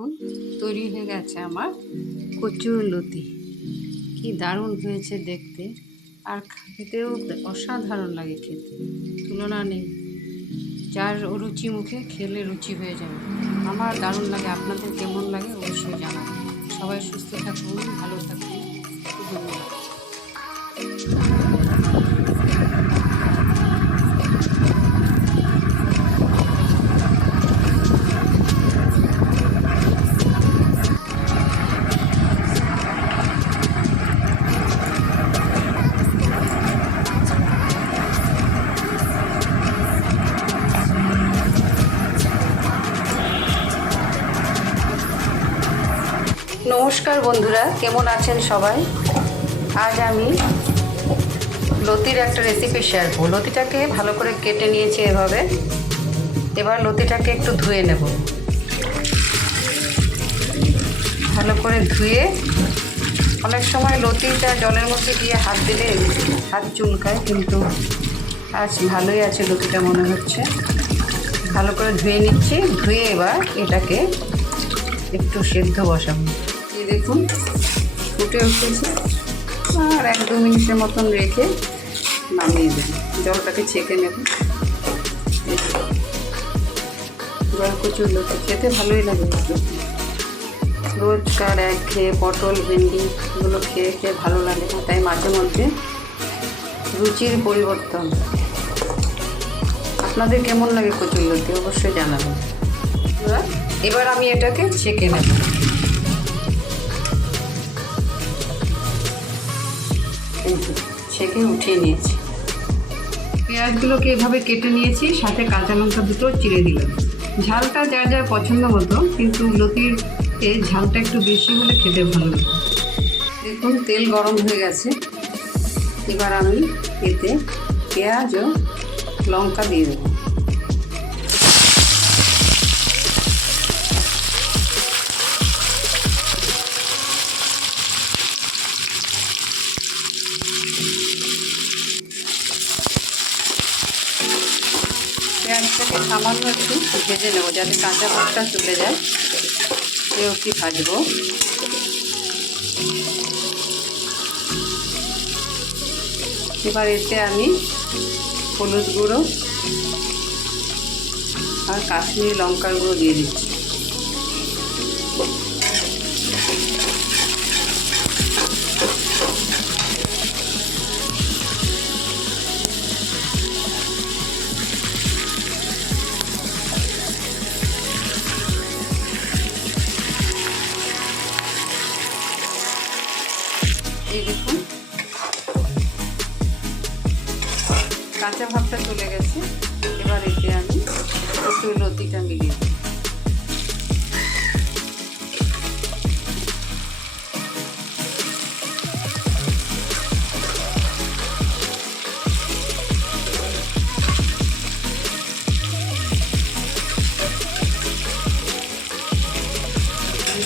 দেখুন তৈরি হয়ে গেছে আমার কচুর লতি। কি দারুণ হয়েছে দেখতে। আর খেতেও অসাধারণ লাগে খেতে। তুলনা নেই। যার রুচি মুখে খেলে রুচি হয়ে যাবে। আমার দারুণ লাগে। আপনাদের কেমন লাগে অবশ্যই জানাবেন। সবাই সুস্থ থাকুন, ভালো থাকুন। ধন্যবাদ নমস্কার বন্ধুরা, কেমন আছেন সবাই? আজ আমি লতির একটা রেসিপি শেয়ার করব। লতিটাকে ভালো করে কেটে নিয়েছি এভাবে। এবার লতিটাকে একটু ধুয়ে নেব। ভালো করে ধুয়ে অনেক সময় লতিটা জলের মধ্যে দিয়ে হাত দিলে হাত চুলকায়, কিন্তু আজ ভালোই আছে লতিটা মনে হচ্ছে। ভালো করে ধুয়ে নিচ্ছি। ধুয়ে এবার এটাকে একটু সেদ্ধ বসাবো। দেখুন, ফুটে উঠেছে। আর এক দু মিনিটের মতন রেখে নামিয়ে দেব। জলটাকে ছেঁকে নেব। জল কচুর লতি খেতে ভালোই লাগে রোজকার এক খেয়ে পটল, ভেন্ডি এগুলো খেয়ে খেয়ে ভালো লাগে তাই মাঝে মধ্যে রুচির পরিবর্তন। আপনাদের কেমন লাগে কচুর লতি? অবশ্যই জানাবেন। এবার আমি এটাকে ছেঁকে নেব। ছেঁকে উঠিয়ে নিয়েছি। পেঁয়াজগুলোকে এভাবে কেটে নিয়েছি সাথে কাঁচা লঙ্কা দুটো চিড়ে দিলাম। ঝালটা যা যা পছন্দ মতো কিন্তু লতির এ ঝালটা একটু বেশি হলে খেতে ভালো লাগে। দেখুন তেল গরম হয়ে গেছে। এবার আমি এতে পেঁয়াজ ও লঙ্কা দিয়ে দেবো। পেঁয়াজটাকে সামান্য একটু ভেজে নেব যাতে কাঁচা ভাতটা চলে যায়। সে অবধি ভাজবো? এবার এতে আমি হলুদ গুঁড়ো আর কাশ্মীরি লঙ্কার গুঁড়ো দিয়ে দিচ্ছি। এই দেখুন। কাঁচা ভাবটা চলে গেছে। এবার এতে আমি একটু লতিটা মিলিয়ে দিই।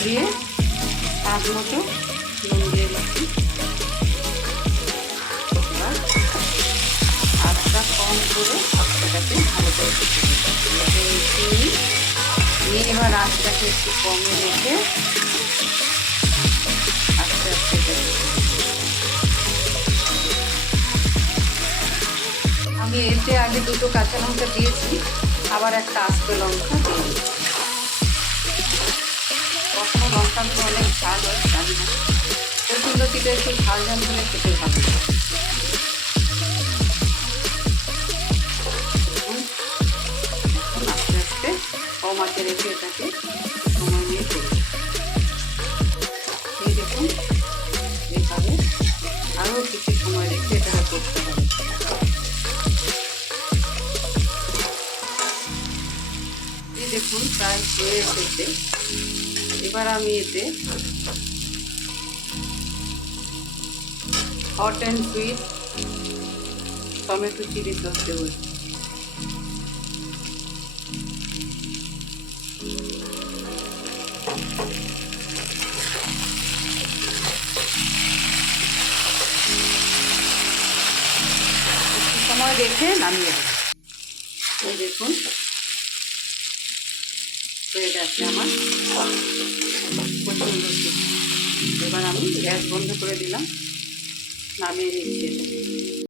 দিয়ে স্বাদ মতো নুন দিয়ে দিচ্ছি। কম করে এটাকে ভালো করে নিই। নিয়ে এবার আঁচটাকে একটু কমে রেখে আস্তে আস্তে আমি এতে আগে দুটো কাঁচা লঙ্কা দিয়েছি, আবার একটা আস্ত লঙ্কা দিয়ে দিচ্ছি কখনো লঙ্কাগুলো অনেক ঝাল হয়, জানি না প্রচুর লতিটা একটু ঝাল ঝাল হলে খেতে ভালো আঁচে রেখে এটাকে দেখুন আরও কিছু সময় করতে হবে। দেখুন, প্রায় হয়ে এসেছে। এবার আমি এতে hot and sweet tomato chilli sauce দেবো দেখে নামিয়ে দেবো। এই দেখুন হয়ে গেছে আমার। প্রচুর এবার আমি গ্যাস বন্ধ করে দিলাম, নামিয়ে নিচ্ছি।